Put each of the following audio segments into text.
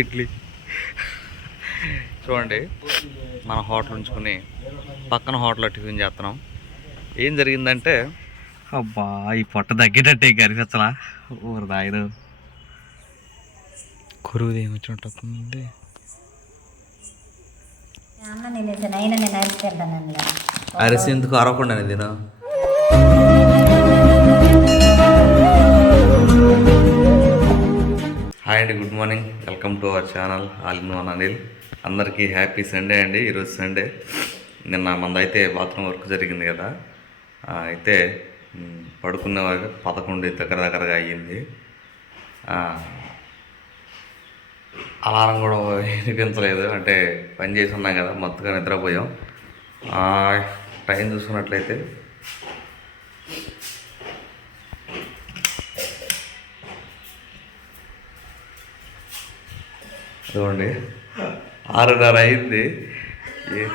ఇడ్లీ. చూడండి మన హోటల్ ఉంచుకొని పక్కన హోటల్లో టిఫిన్ చేస్తున్నాం. ఏం జరిగిందంటే అబ్బా ఈ పొట్ట తగ్గేటట్టే కనిపించలా ఊరు దాయదు కురువుది ఏమొచ్చినట్టుంది నేను ఇది నైనా హాయ్ అండి good morning welcome to our channel all in one Anil అందరికీ హ్యాపీ సండే అండి. ఈరోజు సండే నిన్న మందైతే బాత్రూమ్ వర్క్ జరిగింది కదా. అయితే పడుకునే వరకు పదకొండు దగ్గర దగ్గరగా అయ్యింది. అలారం కూడా వినిపించలేదు. అంటే పని చేసి ఉన్నాం కదా మొత్తగా నిద్రపోయాం. టైం చూసుకున్నట్లయితే చూడండి. ఆరున్నర అయింది. ఏ-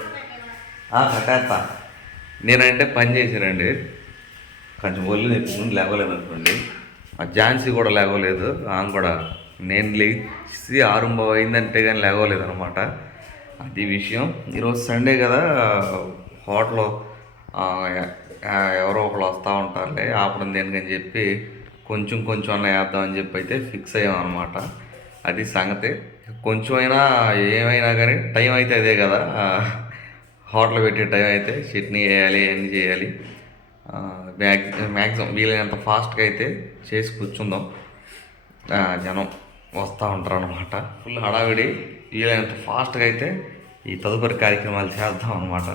నేనంటే పని చేశానండి. కొంచెం ఒళ్ళు నెప్పుకుని లేవలేదు అనుకోండి ఆ ఝాన్సీ కూడా లేవలేదు ఆమె కూడా. నేను లేచి ఆరంభం అయిందంటే కానీ లేవలేదు అనమాట అది విషయం. ఈరోజు సండే కదా హోటల్ ఎవరో ఒకళ్ళు వస్తూ ఉంటారులే ఆపడం దేనికని చెప్పి కొంచెం కొంచెం అన్న వేద్దామని చెప్పి అయితే ఫిక్స్ అయ్యాం అనమాట అది సంగతి. కొంచెం అయినా ఏమైనా కానీ టైం అయితే అదే కదా. హోటల్ పెట్టే టైం అయితే చట్నీ వేయాలి అన్నీ చేయాలి. మ్యాక్సి మ్యాక్సిమం వీలైనంత ఫాస్ట్గా అయితే చేసి కూర్చుందాం. ఆ, జనం వస్తూ ఉంటారు అనమాట ఫుల్ హడావిడి వీలైనంత ఫాస్ట్గా అయితే ఈ తదుపరి కార్యక్రమాలు చేద్దాం అనమాట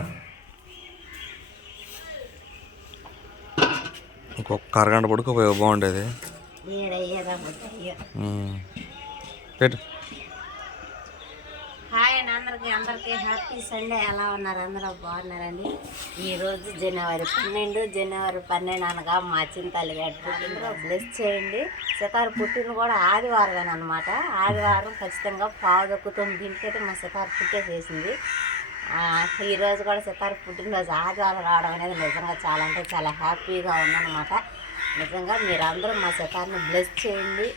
ఇంకొక అరగంట పడుకోపోయే బాగుండేది. పెట్టు. అందరికి అందరికీ హ్యాపీ సండే. ఎలా ఉన్నారు? అందరూ బాగున్నారండి? ఈరోజు జనవరి పన్నెండు జనవరి పన్నెండు అనగా మా చింతల్లి గారి పుట్టినరోజు. బ్లెస్ చేయండి. సితారు పుట్టిన కూడా ఆదివారం అనమాట ఆదివారం ఖచ్చితంగా పావు దొక్కు దీనికైతే మా సితారు పుట్టేసేసింది చేసింది. ఈరోజు కూడా సితారు పుట్టినరోజు ఆదివారం రావడం అనేది నిజంగా చాలా అంటే చాలా హ్యాపీగా ఉందన్నమాట. నిజంగా మీరందరూ మా సితారుని బ్లెస్ చేయండి.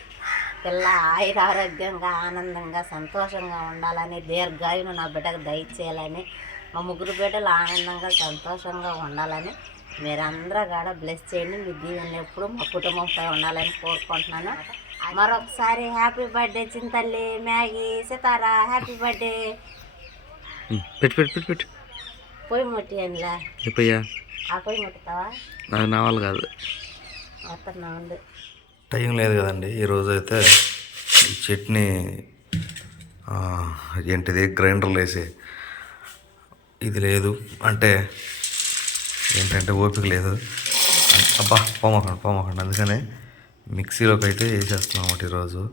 పిల్ల ఆయుర ఆరోగ్యంగా ఆనందంగా సంతోషంగా ఉండాలని దీర్ఘాయును నా బిడ్డకు దయచేయాలని మా ముగ్గురు బిడ్డలు ఆనందంగా సంతోషంగా ఉండాలని మీరందరూ కూడా బ్లెస్ చేయండి. మీ దీవెన ఎప్పుడు మా కుటుంబంపై ఉండాలని కోరుకుంటున్నాను. మరొకసారి హ్యాపీ బర్త్డే చింతల్లి మ్యాగీ సితారా హ్యాపీ బర్త్డే పెట్టు పెట్టు పెట్టు పెట్టు. పొయ్యి ముట్టి ఆ పొయ్యి ముట్టుతావా? నా కాదు. వస్తున్నా ఉండు టైం లేదు కదండి. ఈరోజు అయితే ఈ చట్నీ ఏంటిది? గ్రైండర్లు వేసి ఇది లేదు. అంటే ఏంటంటే ఓపిక లేదు. అబ్బా పోమకండి పోమకండి. అందుకనే మిక్సీలోకి అయితే వేసేస్తున్నాం అన్నమాట ఈరోజు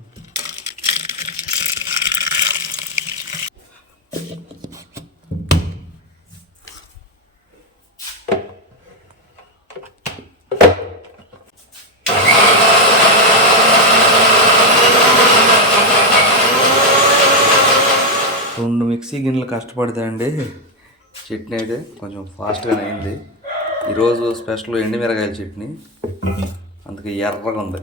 రెండు మిక్సీ గిన్నెలు కష్టపడితే అండి చట్నీ అయితే కొంచెం ఫాస్ట్గానే అయింది. ఈరోజు స్పెషల్ ఎండుమిరకాయల చట్నీ. అందుకే ఎర్రగా ఉంది.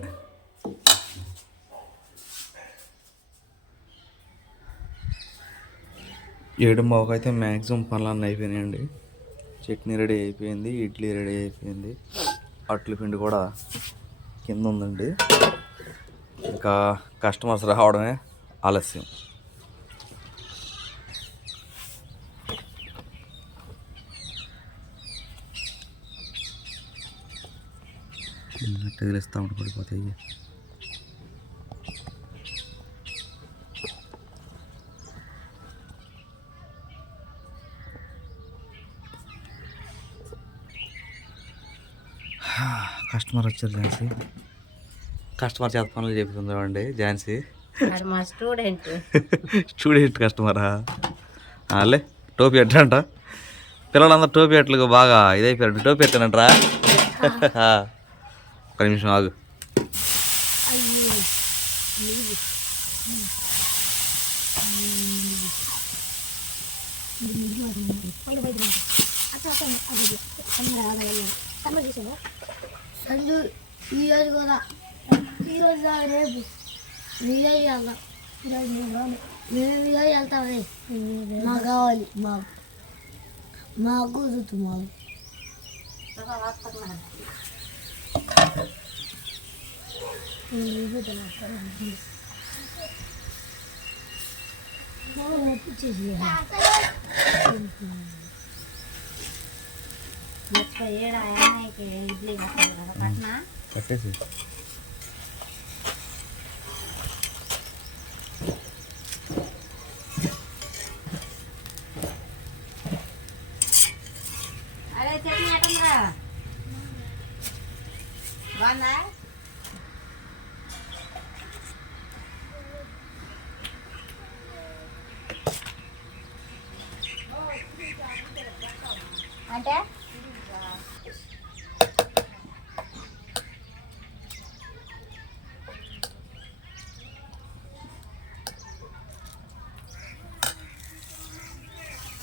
ఏడు అయితే మ్యాక్సిమం పనులన్నీ అయిపోయినాయండి. చట్నీ రెడీ అయిపోయింది ఇడ్లీ రెడీ అయిపోయింది. అట్ల పిండి కూడా కింద ఉందండి. ఇంకా కస్టమర్స్ రావడమే ఆలస్యం. తగిలిస్తూ ఉంటే పడిపోతాయి కస్టమర్ వచ్చారు ఝాన్సీ. కస్టమర్ చేత పనులు చెప్పుకుందామండి ఝాన్సీ. అది మా స్టూడెంట్. స్టూడెంట్ కస్టమరా? అలే టోపీ ఎట్టంట పిల్లలందరూ టోపీ ఎట్లుగా బాగా ఇదైపోయారు టోపీ ఎట్టానంటరా ఒక నిమిషం ఆగు సందు ఈరోజు కూడా ఈరోజు కాదు రేపు నీళ్ళే చేయాల మేము వెళ్తామని మాకు కావాలి మా మాకు కుదురుతు మాకు పట్టేసి ఏడు ఆయనకి ఇడ్లీ కట్టాలి కదా పట్నా కట్టేసి అరే చట్నీ ఎట్టంరా బాగుందా అంటే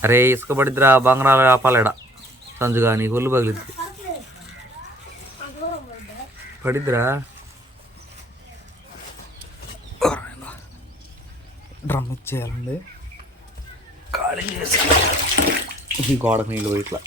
అరే ఇసుక పడిద్దిరా బంగారాలు ఆపాలేడా? సంజు కానీ ఒళ్ళు పగిలిద్ది పడిద్దిరా? డ్రమ్ ఇచ్చేయాలండి. ఖాళీ చేసి ఈ గోడకు నీళ్ళు పోయి ఇట్లా.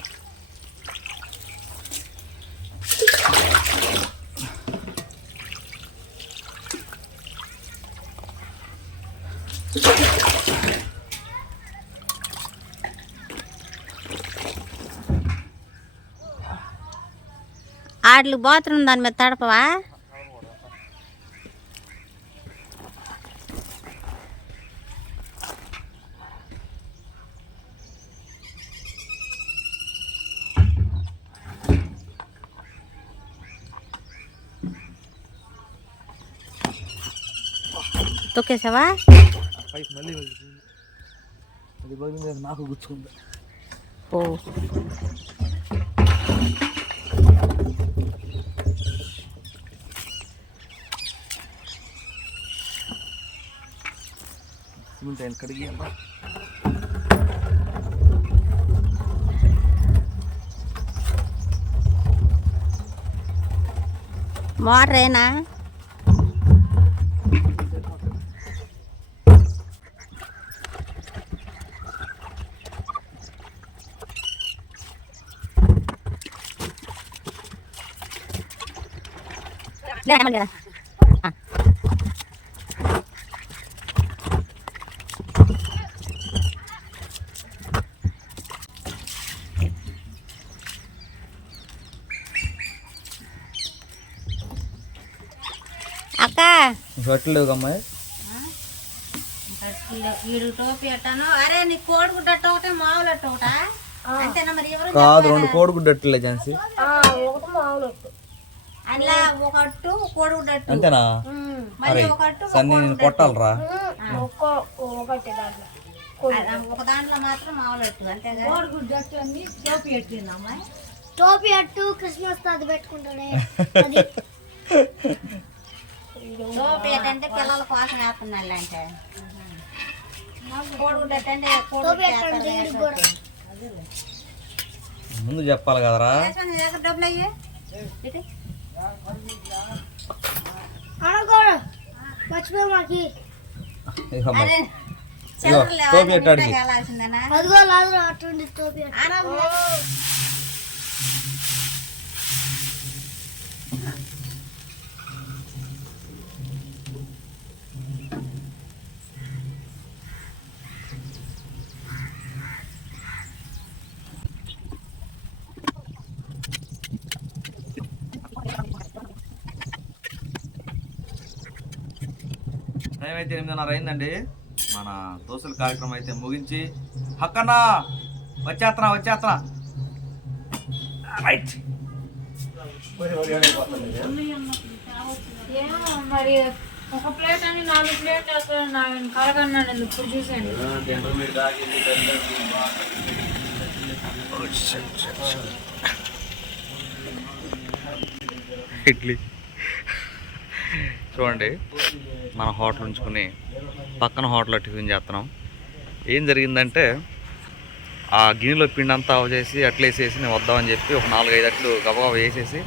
ఆటలు బాత్రూమ్ దాని మీద తడపవా? తొక్కేసావా? నాకు గుచ్చుకుంది ఓ konten kerja apa Morena ah. Dah, dia. మరి ఎవరు కాదు రెండు కోడిగుడ్డు అట్టలే ఝాన్సీ? అంతేనా? అట్టు సన్ని నేను కొట్టాలరా. ఒక్క ఒకటి దాంట్లో. అది ఒక దాంట్లో మాత్రం మామూలు అట్టు అంతేగా టోపీ అట్టు క్రిస్మస్ తాత పెట్టుకుంటాడే. అంటే పిల్లల కోసం అంటే. కూడా ముందు చెప్పాలి కదరా. డబ్బులు అయ్యి. మర్చిపోయి మాకి. టోపీ అదిగో లాదు అట్టుండి టోపీ టైం అయితే ఎనిమిదిన్నర అయిందండి. మన దోశల కార్యక్రమం అయితే ముగించి హక్కన్నా వచ్చేస్తున్నా వచ్చేస్తున్నా రైట్. మరి ఒక ప్లేట్ అని నాలుగు ప్లేట్ అసలు నా కలగన్నాను ఇప్పుడు చూసాను ఇడ్లీ. చూడండి. మన హోటల్ ఉంచుకుని పక్కన హోటల్లో టిఫిన్ చేస్తున్నాం. ఏం జరిగిందంటే ఆ గిన్నెలో పిండి అంతా చేసి అట్లేసేసి నేను వద్దామని చెప్పి ఒక నాలుగు ఐదు అట్లు గబగబ వేసేసి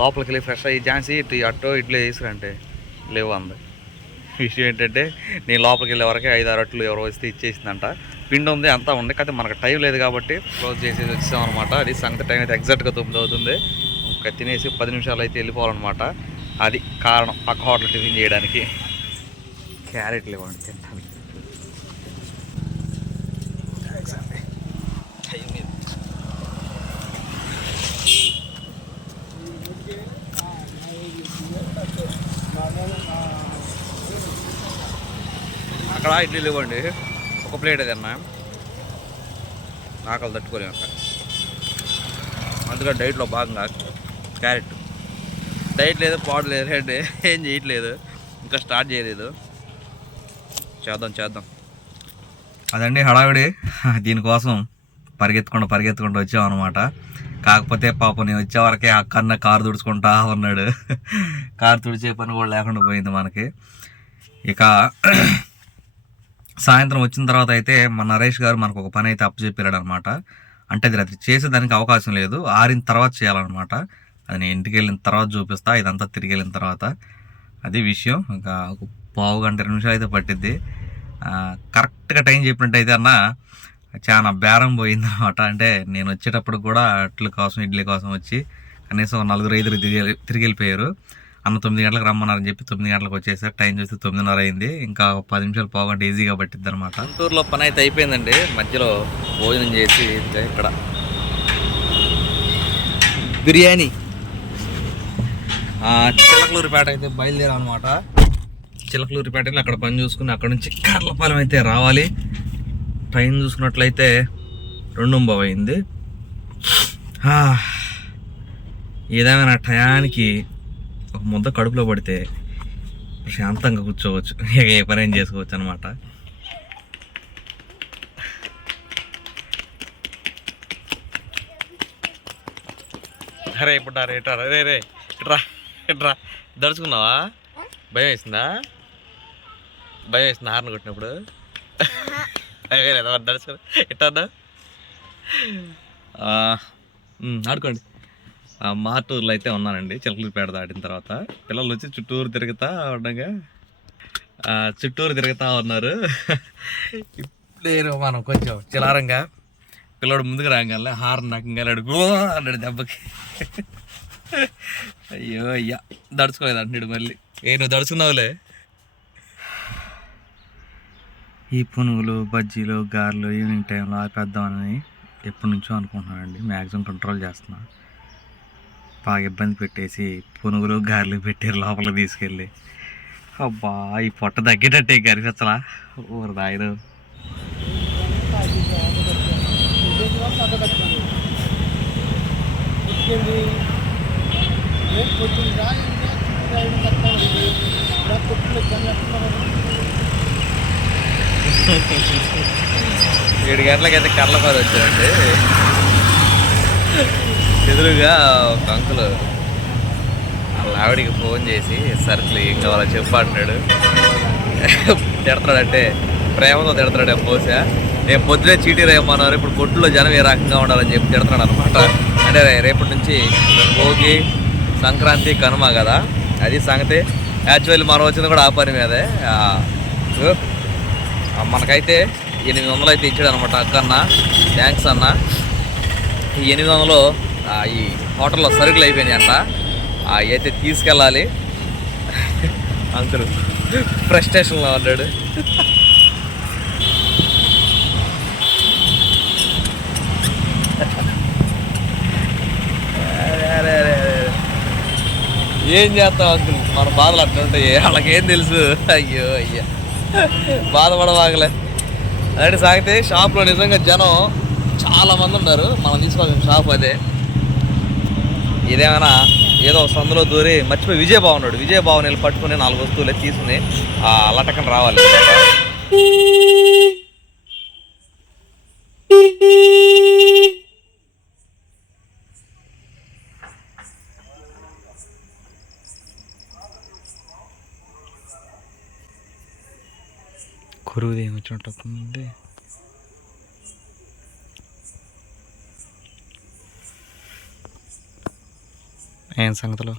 లోపలికి వెళ్ళి ఫ్రెష్ అయ్యి ఝాన్సీ ఇటు అట్టో ఇడ్లీ వేసిరంటే లేవు అంది. విషయం ఏంటంటే నేను లోపలికి వెళ్ళే వరకే ఐదు ఆరు అట్లు ఎవరో వస్తే ఇచ్చేసిందంట. పిండి ఉంది అంతా ఉంది కాకపోతే మనకు టైం లేదు కాబట్టి క్లోజ్ చేసేసి వచ్చేసాం అనమాట అది సంగతి టైం అయితే ఎగ్జాక్ట్గా తొమ్మిది అవుతుంది. ఇంకా తినేసి పది నిమిషాలు అయితే వెళ్ళిపోవాలన్నమాట. అది కారణం. పక్క హోటల్ టిఫిన్ చేయడానికి. క్యారెట్లు ఇవ్వండి తింటాను. అక్కడ ఇడ్లీలు ఇవ్వండి. ఒక ప్లేట్ అదన్నా ఆకలి తట్టుకోలేము అక్కడ. అందుకని డైట్లో భాగంగా క్యారెట్. డైట్ లేదు పాడు లేదు హెడ్ ఏం చేయట్లేదు. ఇంకా స్టార్ట్ చేయలేదు. చేద్దాం చేద్దాం. అదండి హడావిడి. దీనికోసం పరిగెత్తుకుంటూ పరిగెత్తుకుంటూ వచ్చాం అనమాట కాకపోతే పాపం నేను వచ్చే వరకే ఆ కారు తుడుచుకుంటా ఉన్నాడు. కారు తుడిచే పని కూడా లేకుండా పోయింది మనకి. ఇక సాయంత్రం వచ్చిన తర్వాత అయితే మన నరేష్ గారు మనకు ఒక పని అయితే అప్పచెప్పాడు అనమాట అంటే అది రాత్రి చేసేదానికి అవకాశం లేదు. ఆరిన తర్వాత చేయాలన్నమాట. అది నేను ఇంటికి వెళ్ళిన తర్వాత చూపిస్తా ఇదంతా తిరిగి వెళ్ళిన తర్వాత. అది విషయం. ఇంకా ఒక పావు గంట నిమిషాలు అయితే పట్టిద్ది. కరెక్ట్గా టైం చెప్పినట్టయితే అన్న చాలా బేరం పోయింది అనమాట అంటే నేను వచ్చేటప్పుడు కూడా అట్ల కోసం ఇడ్లీ కోసం వచ్చి కనీసం నలుగురు ఐదుగురు తిరిగి తిరిగి వెళ్ళిపోయారు. అన్న తొమ్మిది గంటలకు రమ్మన్నారని చెప్పి తొమ్మిది గంటలకు వచ్చేసారు. టైం చూస్తే తొమ్మిదిన్నర అయింది. ఇంకా ఒక పది నిమిషాలు పోగంటే ఈజీగా పట్టిద్ది అనమాట గుంటూరులో పని అయితే అయిపోయిందండి. మధ్యలో భోజనం చేసి ఇక్కడ. బిర్యానీ. చిలకలూరిపేట అయితే బయలుదేరాం అనమాట చిలకలూరిపేటలో అక్కడ పని చూసుకుని అక్కడ నుంచి కర్లపాలెం అయితే రావాలి. ట్రైన్ చూసుకున్నట్లయితే రెండు అయింది. ఏదైనా ఏదేమైనా టయానికి ఒక ముద్ద కడుపులో పడితే ప్రశాంతంగా కూర్చోవచ్చు. ఏ పని ఏం చేసుకోవచ్చు అనమాట అరే ఇప్పుడు రే. రే రే ఇట్రా ఇట్రా దడుచుకున్నావా? భయం వేసిందా? భయం వేసిందా హార్న్ కొట్టినప్పుడు? దడుచుకో ఇట్టా ఆడుకోండి. మార్టూర్లో అయితే ఉన్నానండి. చిలకలూరిపేట దాటిన తర్వాత. పిల్లలు వచ్చి చుట్టూరు తిరుగుతా ఉండగా చుట్టూరు తిరుగుతా ఉన్నారు. లేరు మనం కొంచెం చిలారంగా పిల్లడు ముందుకు రాగానే హార్న్ నాకు ఇంకా అడుగు అన్నాడు దెబ్బకి. అయ్యో అయ్యా. దడుచుకోలేదు అంటున్నాడు మళ్ళీ. ఏ నువ్వు దడుచుకున్నావులే? ఈ పునుగులు బజ్జీలు గారెలు ఈవినింగ్ టైంలో ఆపేద్దామని ఎప్పటి నుంచో అనుకుంటున్నానండి. మ్యాక్సిమం కంట్రోల్ చేస్తున్నా. బాగా ఇబ్బంది పెట్టేసి పునుగులు గారెలు పెట్టారు లోపల తీసుకెళ్ళి. అబ్బా ఈ పొట్ట తగ్గేటట్టే కనిపించలా ఊరు ఏడు గంటలకైతే కర్లపారు వచ్చారండి ఎదురుగా ఒక అంకులు వాళ్ళ ఆవిడికి ఫోన్ చేసి సరుకులు ఏం కావాలో చెప్పు అంటున్నాడు. తిడతాడంటే ప్రేమతో తిడతాడు బహుశా నేను పొద్దునే చీటీ రేయమన్నారు ఇప్పుడు కొట్టులో జనం ఏ రకంగా ఉండాలని చెప్పి తిడతాడు అనమాట అంటే రేపటి నుంచి భోగి సంక్రాంతి కనుమ కదా? అది సంగతి. యాక్చువల్లీ మనం వచ్చింది కూడా ఆ పని మీదే. మనకైతే ఎనిమిది వందలు అయితే ఇచ్చాడు అనమాట అక్కన్న థ్యాంక్స్ అన్న. ఈ ఎనిమిది వందలు ఆ, ఈ హోటల్లో సరుకులు అయిపోయినాయి అంట అవి అయితే తీసుకెళ్ళాలి. అంకులు ఫ్రస్ట్రేషన్లో ఉన్నాడు అరే, అరే, అరే, అరే. ఏం చేస్తాం అంకుల్ మన బాధలు అట్లా ఉంటాయి. వాళ్ళకేం తెలుసు? అయ్యో అయ్యా. బాధపడవాగలే అదే సాగితే షాప్లో నిజంగా జనం చాలా మంది ఉన్నారు. మనం తీసుకోవాల్సిన షాప్ అదే. ఇదేమైనా ఏదో ఒక సందులో దూరి మర్చిపోయి విజయభావన్ ఉన్నాడు. విజయభావన్ వెళ్ళి పట్టుకుని నాలుగు వస్తువులే తీసుకుని ఆ లటకని రావాలి. కురువుది ఏమొచ్చినట్టు ఉంది ఏం సంగతులు?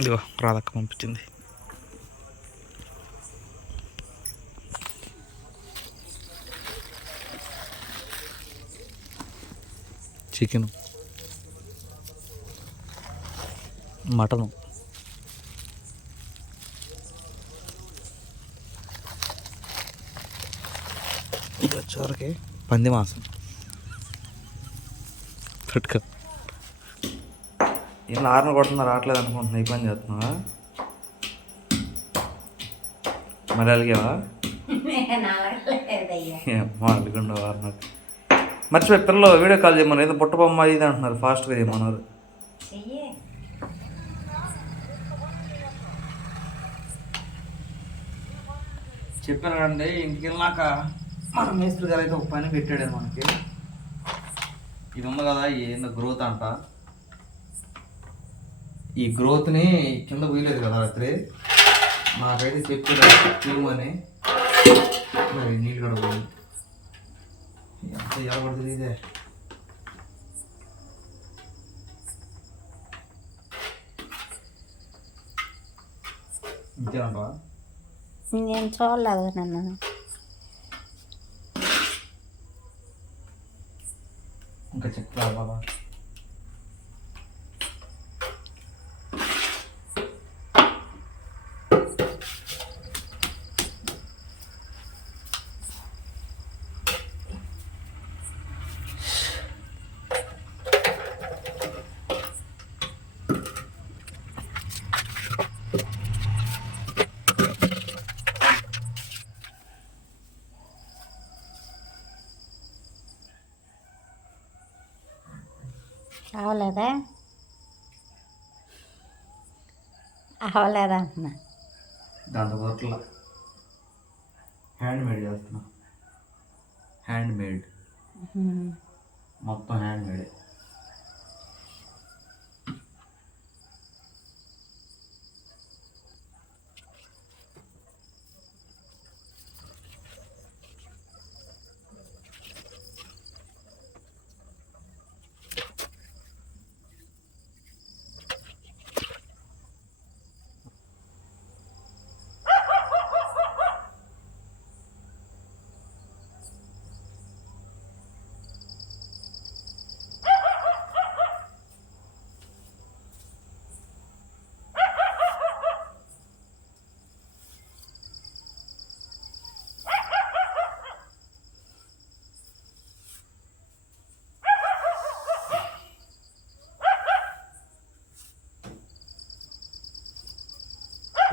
ఇదిగో రాధక్క పంపించింది. చికెను. మటను. వచ్చేవరకు పంది మాసం. పెట్టుకో ఏం ఆరున కొడుతున్నా రావట్లేదు అనుకుంటున్నా. ఈ పని చేస్తున్నావా? మరి అలిగావా? అలిగండు మర్చిపోయి పిల్లలు వీడియో కాల్ చేయమని ఏదో బుట్ట బొమ్మ ఇది అంటున్నారు. ఫాస్ట్గా చేయమన్నారు. చెప్పాను కదండి ఇంటికి వెళ్ళాక మన మేస్త్రి గారు అయితే ఒక పని పెట్టాడు మనకి ఇది ఉంది కదా ఏందో గ్రోత్ అంట ఈ గ్రోత్ని కింద వీలేదు కదా రాత్రి నాకైతే చెప్పారు తిరుమని మరి నీళ్ళు కూడా పోయింది ఎంత ఎలా పడుతుంది ఇదే ఇంతేనంటా నేను చూడలేదు నన్ను ఇంకా చెప్తా బాబా అవలేదా అవలేదా అంటున్నా? దాంతో వర్క్ల హ్యాండ్ మేడ్ చేస్తున్నా. హ్యాండ్ మేడ్ మొత్తం హ్యాండ్ మేడ్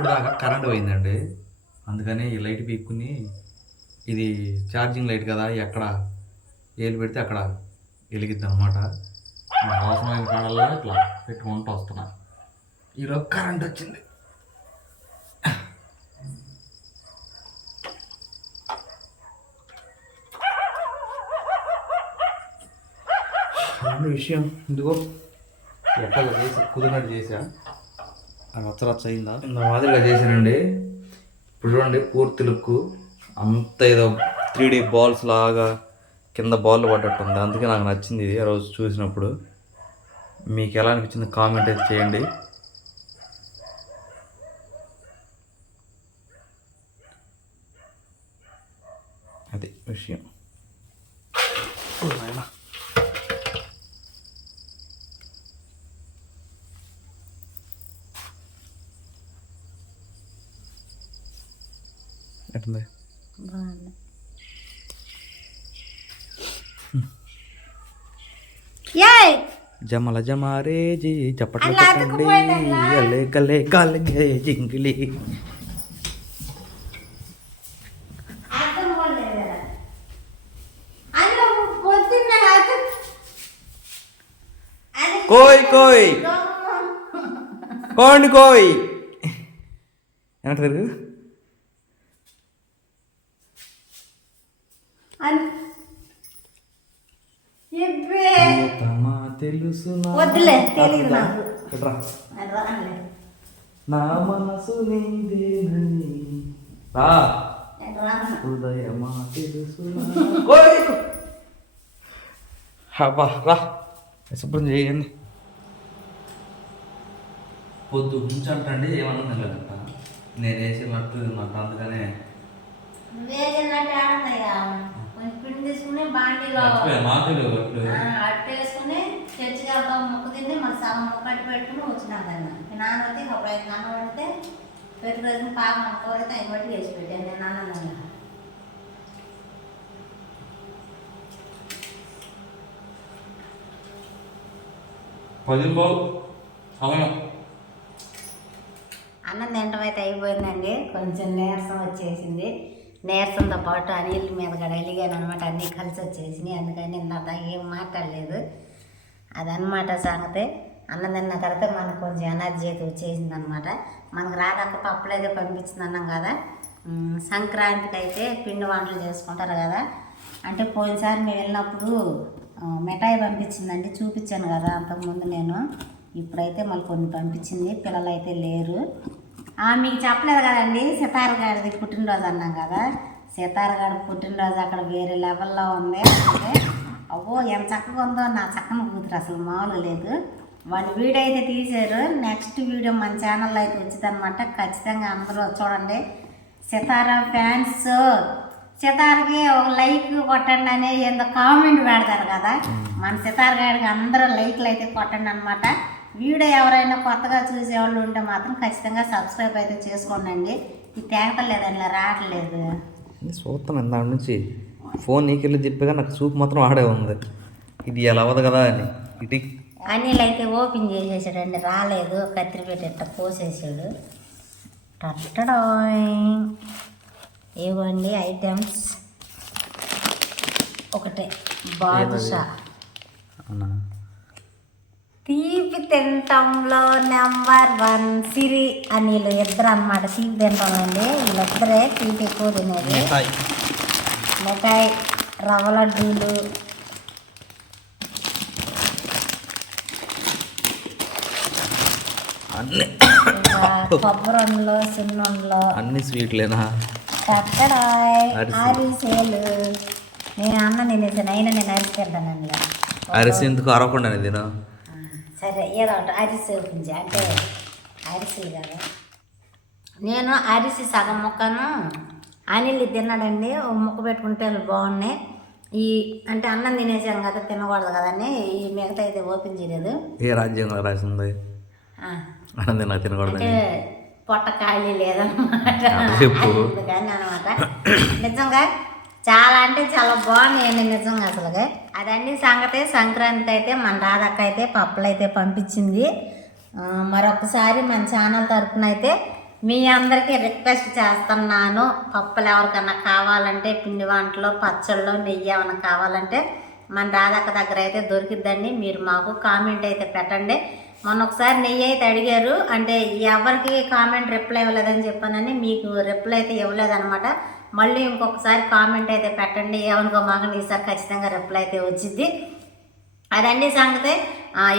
ఇప్పుడు దాకా కరెంట్ పోయిందండి. అందుకని ఈ లైట్ పీక్కుని ఇది ఛార్జింగ్ లైట్ కదా ఎక్కడ ఏలు పెడితే అక్కడ వెలిగిద్ది అనమాట అవసరమైన కాడల్లో ఇట్లా పెట్టుకుంటూ వస్తున్నా. ఈరోజు కరెంట్ వచ్చింది. విషయం ఇదిగో ఎక్కడ చేసి కుదిరినట్టు చేసా అది అయిందా? ఇంత మాదిరిగా చేశానండి. ఇప్పుడు చూడండి పూర్తి లుక్. అంత ఏదో త్రీ డీ బాల్స్ లాగా కింద బాల్ పడ్డట్టు ఉంది అందుకే నాకు నచ్చింది ఇది. ఆ రోజు చూసినప్పుడు. మీకు ఎలా అనిపించింది కామెంట్ అయితే చేయండి. ఎట్లుంది బాగుంది ఏయ్ జమల జమారే జీ చప్పట్లు అలా కొట్టండి అతుక్కుపోయిందల్లా. అలే గలే గాలే జింగిలి అర్థం కాలేదు అందులో పొద్దున్న అర్థం అది కోయ్ కోయ్ కోండి కోయ్ ఏమంటారు తెలుసు వద్దులే తెలియదు నాకు. నా మనసు నీదేనని. రా. హృదయమా తెలుసు కోయ్ అబ్బా రా. శుభ్రం చేయండి. పొద్దు నుంచి అంటండి ఏమన్నా లేదంట నేను వేసినట్టు నాకు అందుకనే. వేసినట్టు పిండి తీసుకుని బాండీలో మాకు అట్టు వేసుకుని చర్చికి వెళ్తాం ముక్క తిని సగం ముక్క అట్టు పెట్టుకుని వచ్చినాక మీ నాన్న వచ్చి ఒక ఐదు పాపం బట్టి వేసి పెట్టాను నేను అన్నం తినడం అయితే అయిపోయిందండి. కొంచెం నీరసం వచ్చేసింది. నీరసంతో పాటు అనిల్ మీద కూడా వెలిగాను అనమాట అన్నీ కలిసి వచ్చేసినాయి. అందుకని నిన్న ఏం మాట్లాడలేదు. అదనమాట సంగతి అన్నం తిన్న తర్వాత మనకు కొంచెం ఎనర్జీ అయితే వచ్చేసింది అనమాట మనకు రాదక్క పప్పులు అయితే పంపించింది అన్నాం కదా సంక్రాంతికి అయితే పిండి వంటలు చేసుకుంటారు కదా. అంటే పోయినసారి మేము వెళ్ళినప్పుడు మిఠాయి పంపించిందండి. చూపించాను కదా అంతకుముందు నేను. ఇప్పుడైతే మళ్ళీ కొన్ని పంపించింది. పిల్లలు అయితే లేరు. మీకు చెప్పలేదు కదండి సితార గారిది పుట్టినరోజు అన్నాం కదా. సితార గారి పుట్టినరోజు అక్కడ వేరే లెవెల్లో ఉంది అంటే అవ్వో ఎంత చక్కగా ఉందో నా చక్కని కూతురు అసలు మామూలు లేదు. వాళ్ళు వీడియో అయితే తీశారు. నెక్స్ట్ వీడియో మన ఛానల్లో అయితే వచ్చిందనమాట ఖచ్చితంగా అందరూ చూడండి. సితార ఫ్యాన్స్ సితార్కి ఒక లైక్ కొట్టండి అని ఏందో కామెంట్ పెడతారు కదా. మన సితార్ గారికి అందరూ లైక్లు అయితే కొట్టండి అనమాట వీడియో ఎవరైనా కొత్తగా చూసేవాళ్ళు ఉంటే మాత్రం ఖచ్చితంగా సబ్స్క్రైబ్ అయితే చేసుకోండి ఇది తేగతలేదండి ఇలా రావట్లేదు చూస్తాను దాని నుంచి. ఫోన్ నీకెళ్ళి తిప్పగా నాకు చూపు మాత్రం ఆడే ఉంది. ఇది ఎలా అవ్వదు కదా అని. ఇటు అనిల్ అయితే ఓపెన్ చేసేసాడండి. రాలేదు కత్తిరి పెట్టి ఇట్ట కోసేసాడు. టట్టడాయ్. ఏవండి ఐటమ్స్. ఒకటే బాదుషా. అవునా తీపి తినటంలో నెంబర్ వన్ సిరి అనిల్ ఇద్దరు అనమాట తీపి తింటాం అండి వీళ్ళిద్దరే తీపి ఎక్కువ తినేది. మిఠాయి. రవ్వ లడ్డూలు అన్ని కొబ్బరిలో సున్నుండలో అన్ని స్వీట్లేనా. అరిసెలు. నేను అన్న తినేసాను. అయినా నేను అరిసి తింటానండి. అరిసి ఎందుకు? అరవకుండా తిను సరే ఏదో ఒకటి అరిసి గురించి అంటే అరిసి కదా. నేను అరిసి సగం ముక్కను అనిల్ తిన్నాడండి ముక్క పెట్టుకుంటే బాగున్నాయి. ఈ అంటే అన్నం తినేసాం కదా తినకూడదు కదని ఈ మిగతా అయితే ఓపెన్ చేయలేదు. ఏ రాజ్యాంగం రాసింది? నాకు తినకూడదని అంటే పొట్ట ఖాళీ లేదన్నమాట. చెప్పు. అందుకని అనమాట నిజంగా చాలా అంటే చాలా బాగున్నాయండి నిజంగా అసలుగా అదండి సంగతి. సంక్రాంతికి అయితే మన రాధక్క అయితే పప్పులు అయితే పంపించింది. మరొకసారి మన ఛానల్ తరఫున అయితే మీ అందరికీ రిక్వెస్ట్ చేస్తున్నాను. పప్పులు ఎవరికన్నా కావాలంటే పిండి వంటలు పచ్చళ్ళు నెయ్యి ఏమైనా కావాలంటే మన రాధక్క దగ్గర అయితే దొరికిద్దండి. మీరు మాకు కామెంట్ అయితే పెట్టండి. మొన్న ఒకసారి నెయ్యి అయితే అడిగారు. అంటే ఎవరికి కామెంట్ రిప్లై ఇవ్వలేదని చెప్పానని మీకు రిప్లై అయితే ఇవ్వలేదన్నమాట. మళ్ళీ ఇంకొకసారి కామెంట్ అయితే పెట్టండి. ఏమనుకో మాకండి ఈసారి ఖచ్చితంగా రిప్లై అయితే వచ్చింది అదండి సంగతి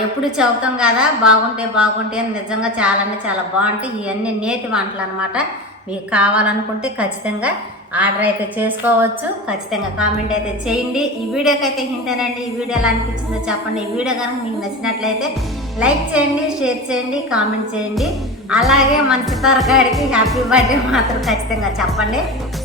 ఎప్పుడు చెబుతాం కదా బాగుంటే బాగుంటే అని నిజంగా చాలా అంటే చాలా బాగుంటాయి. ఇవన్నీ నేతి వంటలు అనమాట మీకు కావాలనుకుంటే ఖచ్చితంగా ఆర్డర్ అయితే చేసుకోవచ్చు. ఖచ్చితంగా కామెంట్ అయితే చేయండి. ఈ వీడియోకి అయితే హింతేనండి ఈ వీడియో ఎలా అనిపించిందో చెప్పండి. ఈ వీడియో కనుక మీకు నచ్చినట్లయితే లైక్ చేయండి షేర్ చేయండి కామెంట్ చేయండి. అలాగే మన చిత్తారు గారికి హ్యాపీ బర్త్డే మాత్రం ఖచ్చితంగా చెప్పండి.